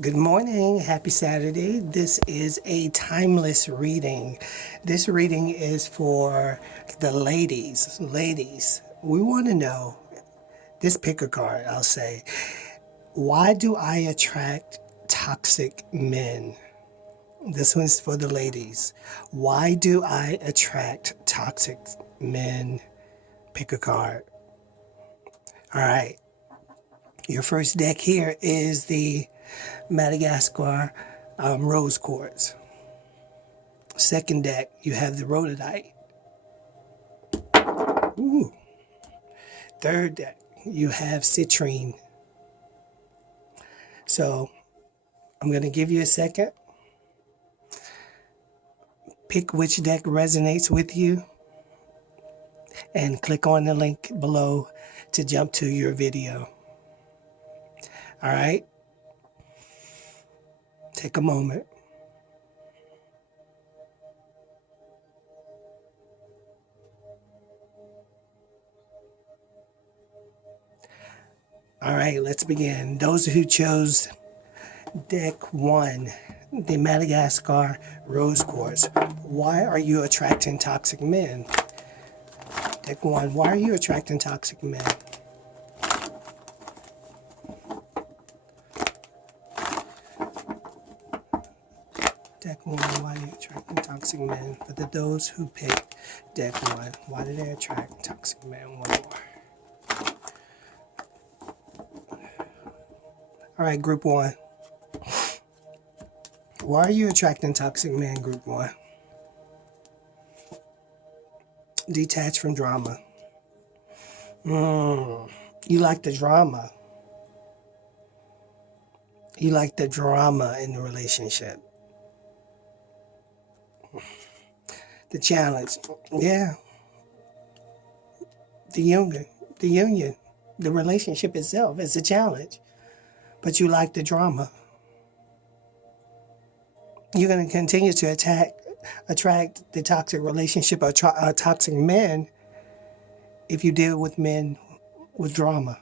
Good morning. Happy Saturday. This is a timeless reading. This reading is for the ladies. Ladies, we want to know, this picker card, I'll say, why do I attract toxic men? This one's for the ladies. Why do I attract toxic men? Pick a card. All right. Your first deck here is the Madagascar rose quartz. Second deck, you have the Rhodonite. Ooh. Third deck, you have Citrine. So I'm going to give you a second. Pick which deck resonates with you and click on the link below to jump to your video. All right? Take a moment. All right, let's begin. Those who chose deck 1, the Madagascar rose quartz, why are you attracting toxic men? Deck 1, why are you attracting toxic men? Deck 1, why are you attracting toxic men? For those who picked deck 1, why do they attract toxic men? One more. All right, group 1. Why are you attracting toxic men, group 1? Detach from drama. You like the drama. You like the drama in the relationship. The challenge. Yeah. The union, the relationship itself is a challenge. But you like the drama. You're going to continue to attract the toxic relationship or toxic men if you deal with men with drama.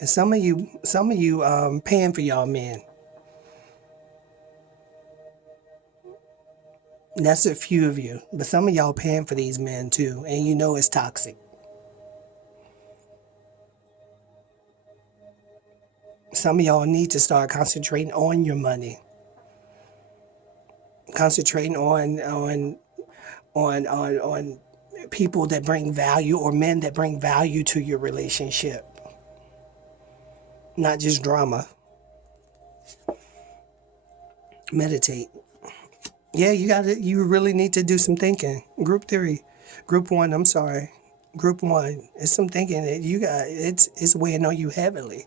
And some of you paying for y'all men. That's a few of you, but some of y'all paying for these men too, and you know it's toxic. Some of y'all need to start concentrating on your money. Concentrating on people that bring value or men that bring value to your relationship. Not just drama. Meditate. Yeah, you really need to do some thinking. Group 1, I'm sorry. Group 1, it's some thinking that you got, it's weighing on you heavily.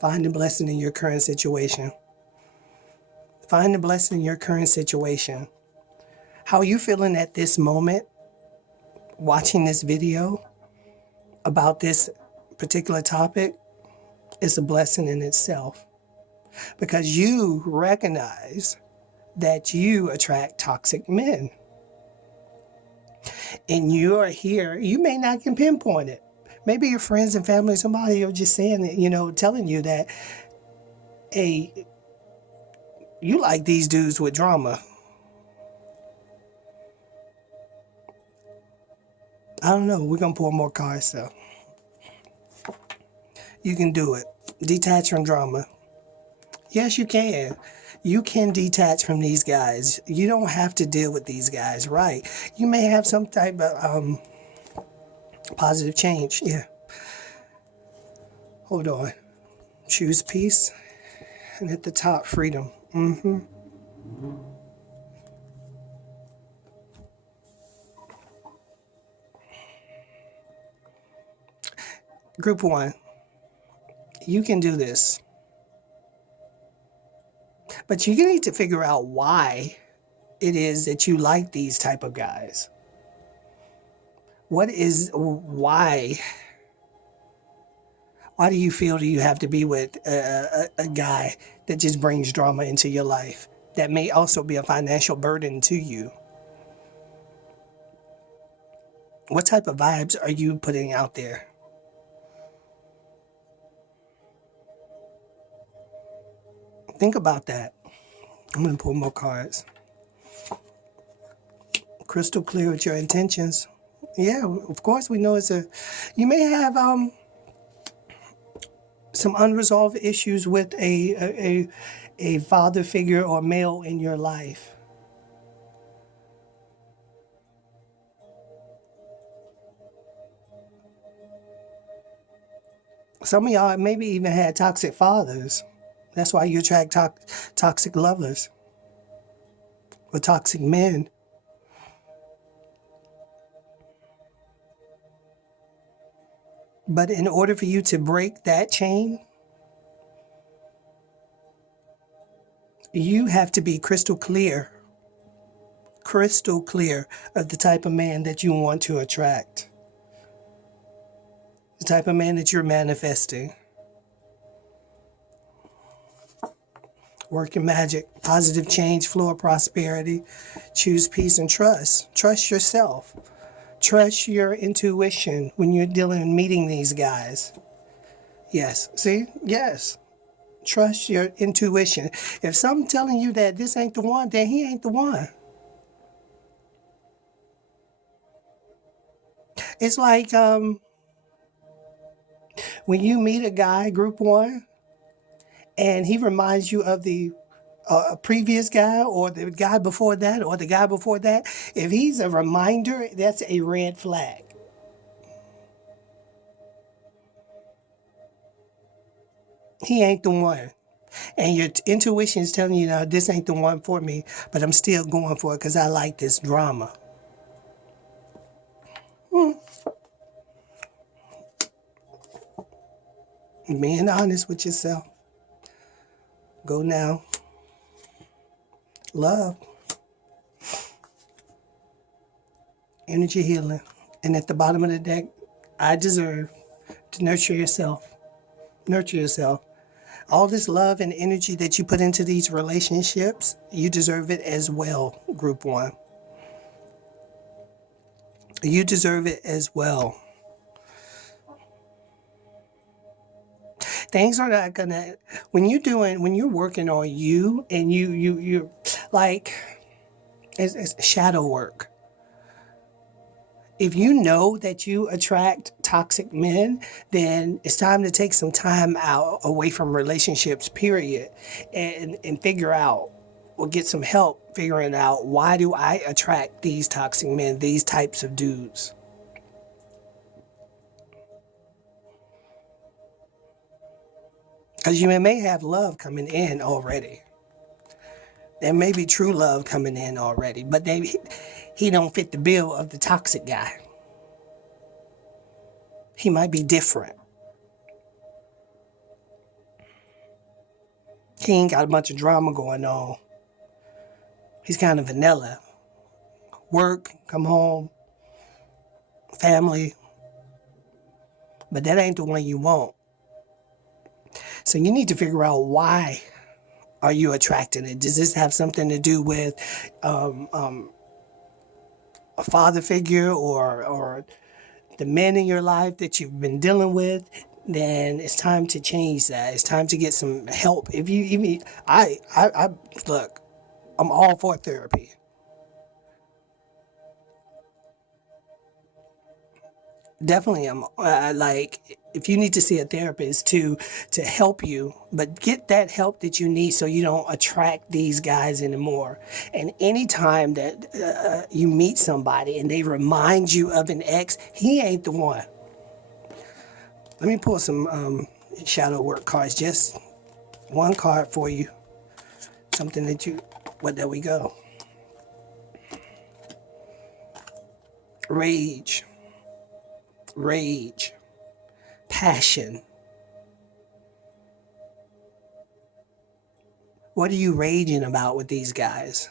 Find the blessing in your current situation. Find the blessing in your current situation. How are you feeling at this moment watching this video about this particular topic is a blessing in itself. Because you recognize that you attract toxic men. And you are here, you may not can pinpoint it. Maybe your friends and family, somebody are just saying that, telling you that, hey, you like these dudes with drama. I don't know, we're going to pull more cards though. You can do it. Detach from drama. Yes, you can. You can detach from these guys. You don't have to deal with these guys, right? You may have some type of positive change. Yeah. Hold on. Choose peace. And at the top, freedom. Group 1. You can do this. But you need to figure out why it is that you like these type of guys. Why do you feel that you have to be with a guy that just brings drama into your life? That may also be a financial burden to you. What type of vibes are you putting out there? Think about that. I'm going to pull more cards. Crystal clear with your intentions. Yeah, of course we know you may have some unresolved issues with a father figure or male in your life. Some of y'all maybe even had toxic fathers. That's why you attract toxic lovers or toxic men. But in order for you to break that chain, you have to be crystal clear of the type of man that you want to attract, the type of man that you're manifesting. Work your magic, positive change, flow of prosperity, choose peace and trust. Trust yourself. Trust your intuition when you're meeting these guys. Yes, see? Yes. Trust your intuition. If something's telling you that this ain't the one, then he ain't the one. It's like when you meet a guy, group one, and he reminds you of the previous guy or the guy before that or the guy before that. If he's a reminder, that's a red flag. He ain't the one. And your intuition is telling you, no, this ain't the one for me, but I'm still going for it because I like this drama. Being honest with yourself. Go now. Love. Energy healing. And at the bottom of the deck, I deserve to nurture yourself. Nurture yourself. All this love and energy that you put into these relationships, you deserve it as well, group one. You deserve it as well. Things are not gonna, when you're working on you and you're like, it's shadow work. If you know that you attract toxic men, then it's time to take some time out away from relationships, period, and figure out or get some help figuring out, why do I attract these toxic men, these types of dudes? Because you may have love coming in already. There may be true love coming in already, but he don't fit the bill of the toxic guy. He might be different. He ain't got a bunch of drama going on. He's kind of vanilla. Work, come home, family. But that ain't the one you want. So you need to figure out, why are you attracting it? Does this have something to do with a father figure or the men in your life that you've been dealing with? Then it's time to change that. It's time to get some help. If you even, I look, I'm all for therapy. Definitely, I'm like, if you need to see a therapist to help you, but get that help that you need so you don't attract these guys anymore. And anytime that you meet somebody and they remind you of an ex, he ain't the one. Let me pull some shadow work cards. Just one card for you. Something that there we go. Rage, passion. What are you raging about with these guys?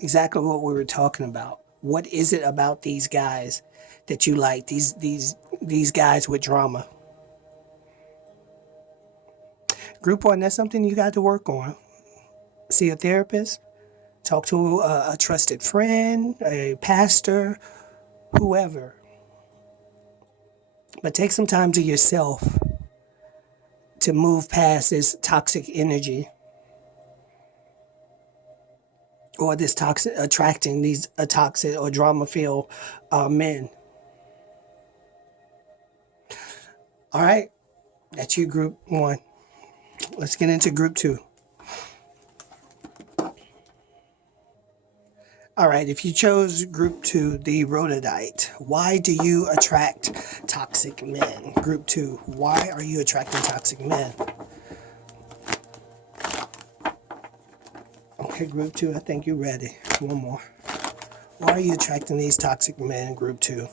Exactly what we were talking about. What is it about these guys that you like? These guys with drama. Group one, that's something you got to work on. See a therapist. Talk to a trusted friend, a pastor, whoever. But take some time to yourself to move past this toxic energy or this toxic, attracting these toxic or drama-filled men. All right, that's your group one. Let's get into group two. All right, if you chose group two, the Rhodonite, why do you attract toxic men? Group two, why are you attracting toxic men? Okay, group two, I think you're ready. One more. Why are you attracting these toxic men in group two?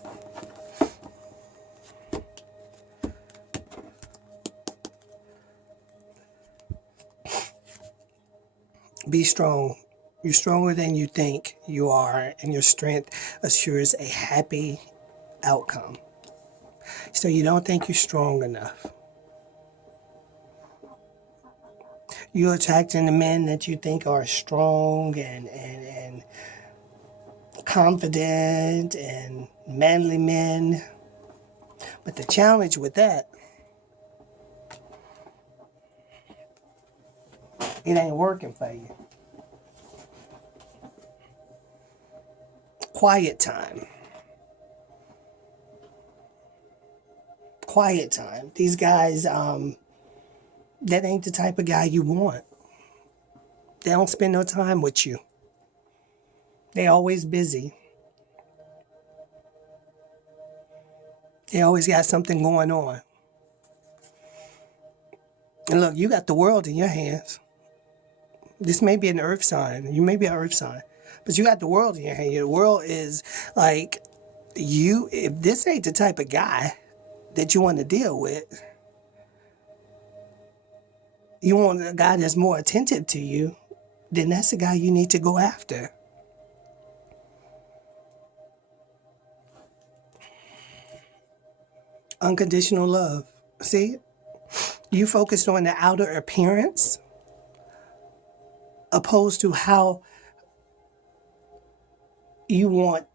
Be strong. You're stronger than you think you are, and your strength assures a happy outcome. So you don't think you're strong enough. You're attracting the men that you think are strong and confident and manly men. But the challenge with that, it ain't working for you. Quiet time. Quiet time. These guys, that ain't the type of guy you want. They don't spend no time with you. They always busy. They always got something going on. And look, you got the world in your hands. This may be an earth sign. You may be an earth sign. But you got the world in your hand. The world is like, if this ain't the type of guy that you want to deal with, you want a guy that's more attentive to you, then that's the guy you need to go after. Unconditional love. See? You focused on the outer appearance opposed to how you want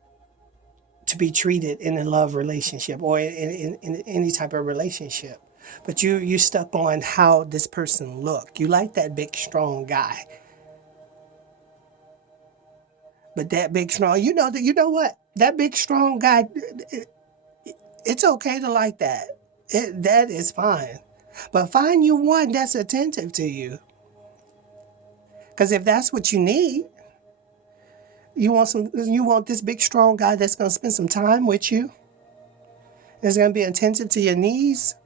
to be treated in a love relationship or in any type of relationship. But you stuck on how this person look. You like that big, strong guy. But that big, strong, you know what? That big, strong guy, it's okay to like that. That is fine. But find you one that's attentive to you. Because if that's what you need, you want this big, strong guy that's going to spend some time with you, that's going to be attentive to your needs,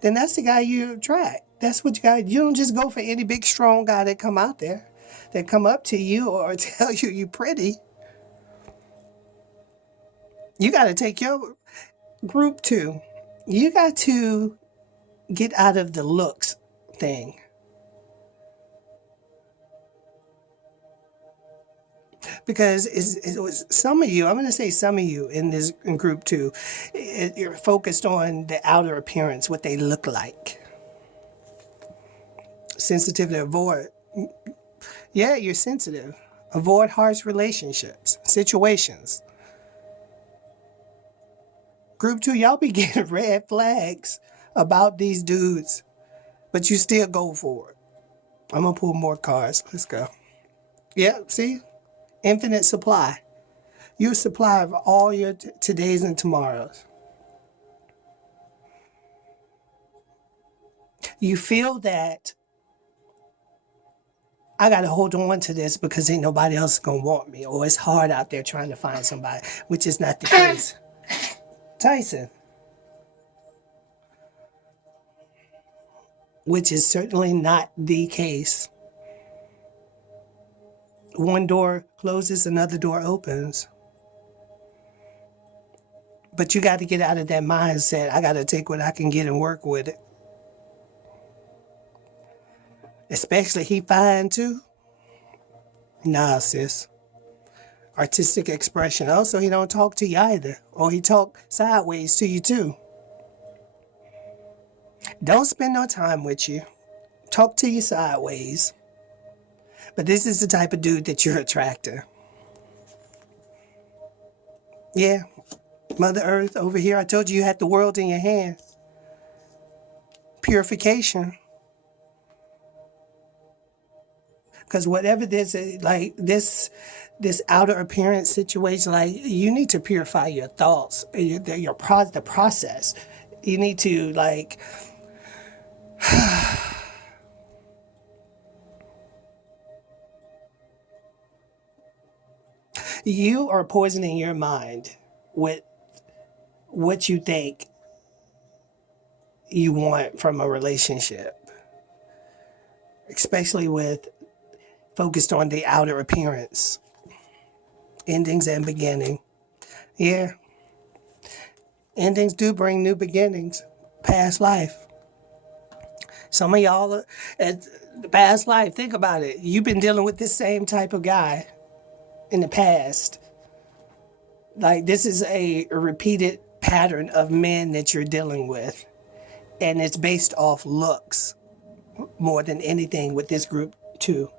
then that's the guy you attract. That's what you got. You don't just go for any big, strong guy that come out there, that come up to you or tell you you're pretty. You got to take your group two. You got to get out of the looks thing. Because it was some of you, I'm going to say some of you in group two, you're focused on the outer appearance, what they look like. Sensitive to avoid. Yeah, you're sensitive. Avoid harsh relationships, situations. Group two, y'all be getting red flags about these dudes, but you still go for it. I'm going to pull more cards. Let's go. Yeah, see? Infinite supply. You're a supply of all your todays and tomorrows. You feel that I got to hold on to this because ain't nobody else going to want me, or it's hard out there trying to find somebody, which is not the case. Tyson. Which is certainly not the case. One door closes, another door opens. But you got to get out of that mindset. I got to take what I can get and work with it. Especially he fine too. Nah, sis. Artistic expression. Also, he don't talk to you either. Or he talk sideways to you too. Don't spend no time with you. Talk to you sideways. But this is the type of dude that you're attracting. Yeah. Mother Earth over here, I told you you had the world in your hands. Purification. Because whatever this is, like this outer appearance situation, like you need to purify your thoughts, the process. You need to like you are poisoning your mind with what you think you want from a relationship, especially with focused on the outer appearance, endings and beginning. Yeah, endings do bring new beginnings. Past life. Some of y'all at the past life, think about it. You've been dealing with this same type of guy in the past. Like this is a repeated pattern of men that you're dealing with. And it's based off looks more than anything with this group too.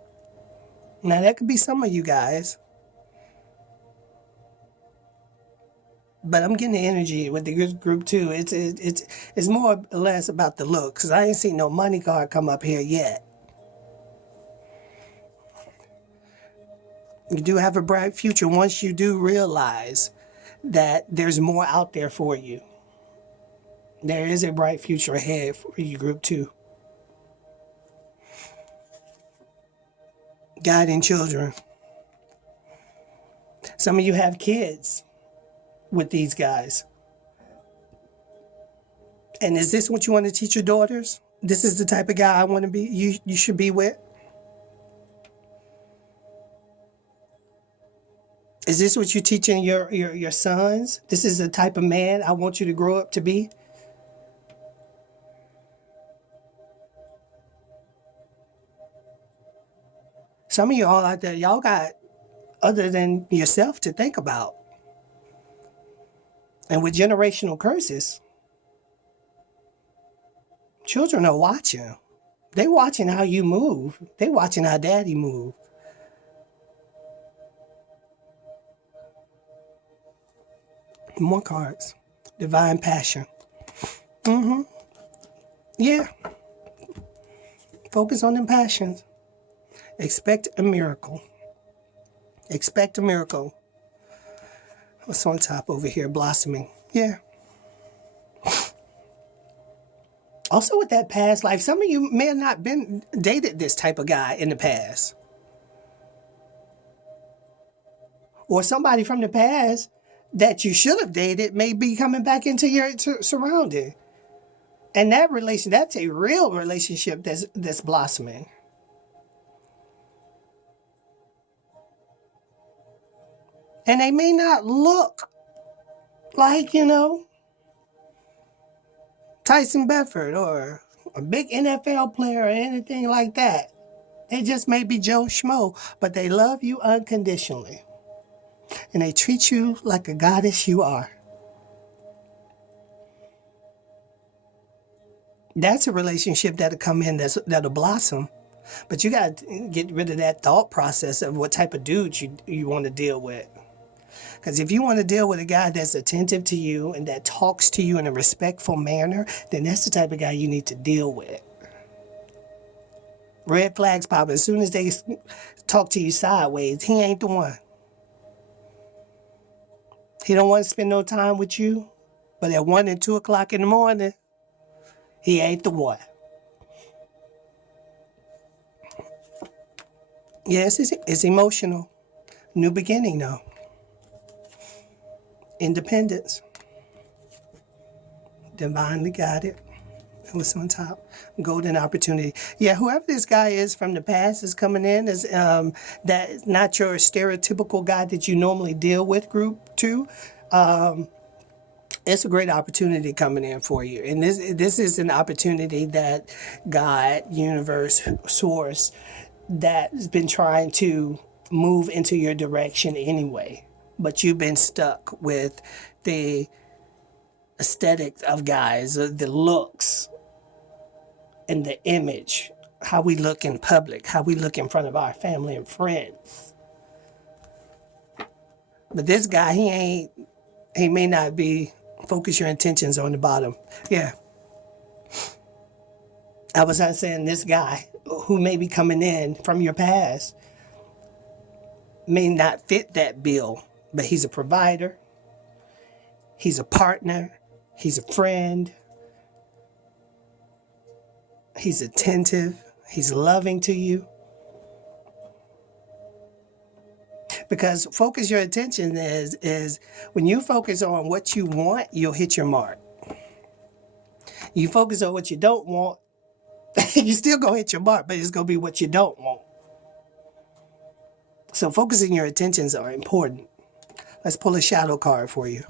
Now that could be some of you guys. But I'm getting the energy with the group too. It's more or less about the look. Because I ain't seen no money card come up here yet. You do have a bright future once you do realize that there's more out there for you. There is a bright future ahead for you, group two. Guiding children. Some of you have kids with these guys. And is this what you want to teach your daughters? This is the type of guy I want to be, you should be with? Is this what you're teaching your sons? This is the type of man I want you to grow up to be? Some of you all out there, y'all got other than yourself to think about. And with generational curses, children are watching. They watching how you move. They watching how daddy move. More cards. Divine passion. Yeah. Focus on them passions. Expect a miracle. Expect a miracle. What's on top over here? Blossoming. Yeah. Also with that past life, some of you may have not been dated this type of guy in the past. Or somebody from the past that you should have dated may be coming back into your surrounding. And that relation, that's a real relationship that's blossoming. And they may not look like, Tyson Bedford or a big NFL player or anything like that. They just may be Joe Schmo, but they love you unconditionally. And they treat you like a goddess you are. That's a relationship that'll come in, that'll blossom. But you got to get rid of that thought process of what type of dude you want to deal with. Because if you want to deal with a guy that's attentive to you and that talks to you in a respectful manner, then that's the type of guy you need to deal with. Red flags pop. As soon as they talk to you sideways, he ain't the one. He don't want to spend no time with you, but at 1 and 2 o'clock in the morning, he ain't the one. Yes, it's emotional. New beginning, though. Independence. Divinely guided. What's on top? Golden opportunity. Yeah, whoever this guy is from the past is coming in is that not your stereotypical guy that you normally deal with, group 2. It's a great opportunity coming in for you. And this is an opportunity that God, universe, source, that's been trying to move into your direction anyway. But you've been stuck with the aesthetics of guys, the looks, and the image how we look in public, how we look in front of our family and friends. But this guy, he may not be, focus your intentions on the bottom. Yeah. I was not saying this guy who may be coming in from your past may not fit that bill, but he's a provider, he's a partner, he's a friend, he's attentive, he's loving to you. Because focus your attention is when you focus on what you want, you'll hit your mark. You focus on what you don't want, you still gonna hit your mark, but it's gonna be what you don't want. So focusing your attentions are important. Let's pull a shadow card for you.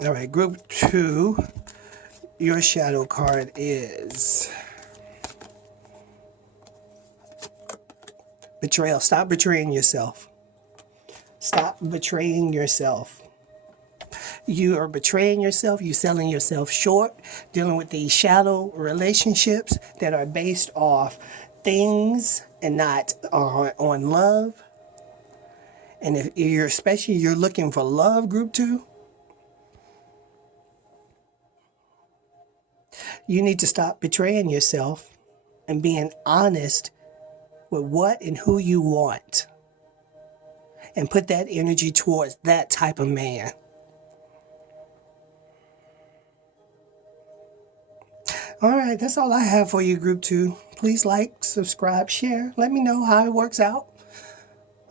All right, group 2, your shadow card is betrayal. Stop betraying yourself. Stop betraying yourself. You are betraying yourself. You're selling yourself short, dealing with these shadow relationships that are based off things and not on love. And if you're, especially you're looking for love, group 2, you need to stop betraying yourself and being honest with what and who you want. And put that energy towards that type of man. All right, that's all I have for you, group 2. Please like, subscribe, share. Let me know how it works out.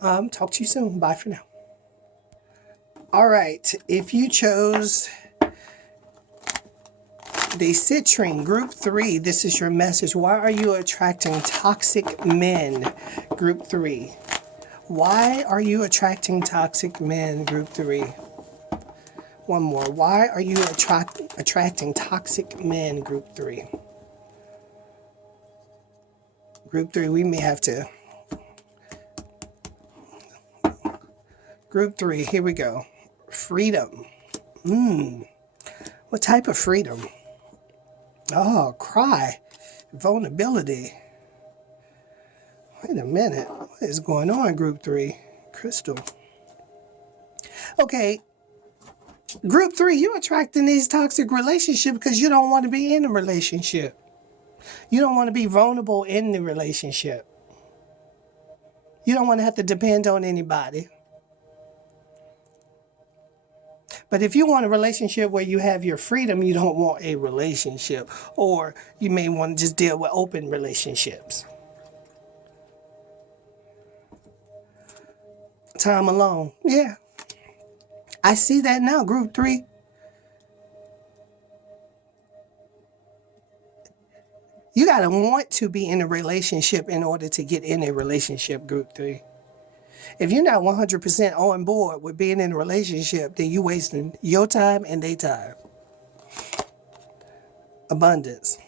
Talk to you soon. Bye for now. All right, if you chose the Citrine, group 3, this is your message. Why are you attracting toxic men, group 3? Why are you attracting toxic men, group 3? One more. Why are you attracting toxic men, group 3? Group 3, we may have to. Group 3, here we go. Freedom. What type of freedom? Oh, cry. Vulnerability. Wait a minute. What is going on, group 3? Crystal. Okay. Group 3, you're attracting these toxic relationships because you don't want to be in a relationship. You don't want to be vulnerable in the relationship. You don't want to have to depend on anybody. But if you want a relationship where you have your freedom, you don't want a relationship. Or you may want to just deal with open relationships. Time alone. Yeah. I see that now, group 3. You got to want to be in a relationship in order to get in a relationship, group 3. If you're not 100% on board with being in a relationship, then you're wasting your time and their time. Abundance.